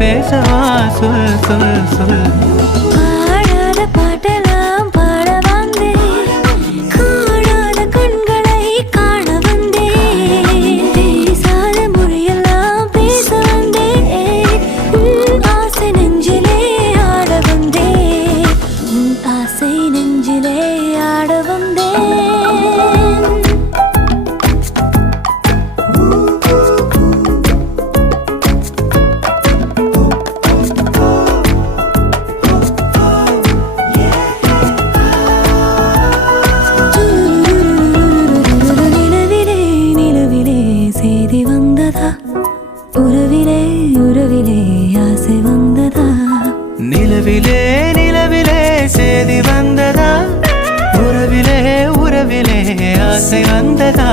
பேசவா சொல் சொல் சொல். பாடாத பாட்டெல்லாம் பாட வந்தேன், காணாத கண்களை காண வந்தேன், பேசாத மொழியெல்லாம் பேச வந்தேன், உன் ஆசை நெஞ்சிலே ஆட வந்தேன், உன் ஆசை நெஞ்சிலே ஆட வந்தேன். செய்தி வந்ததா உறவிலே உறவிலே ஆசை வந்ததா. நிலவிலே நிலவிலே செய்தி வந்ததா, உறவிலே உறவிலே ஆசை வந்ததா.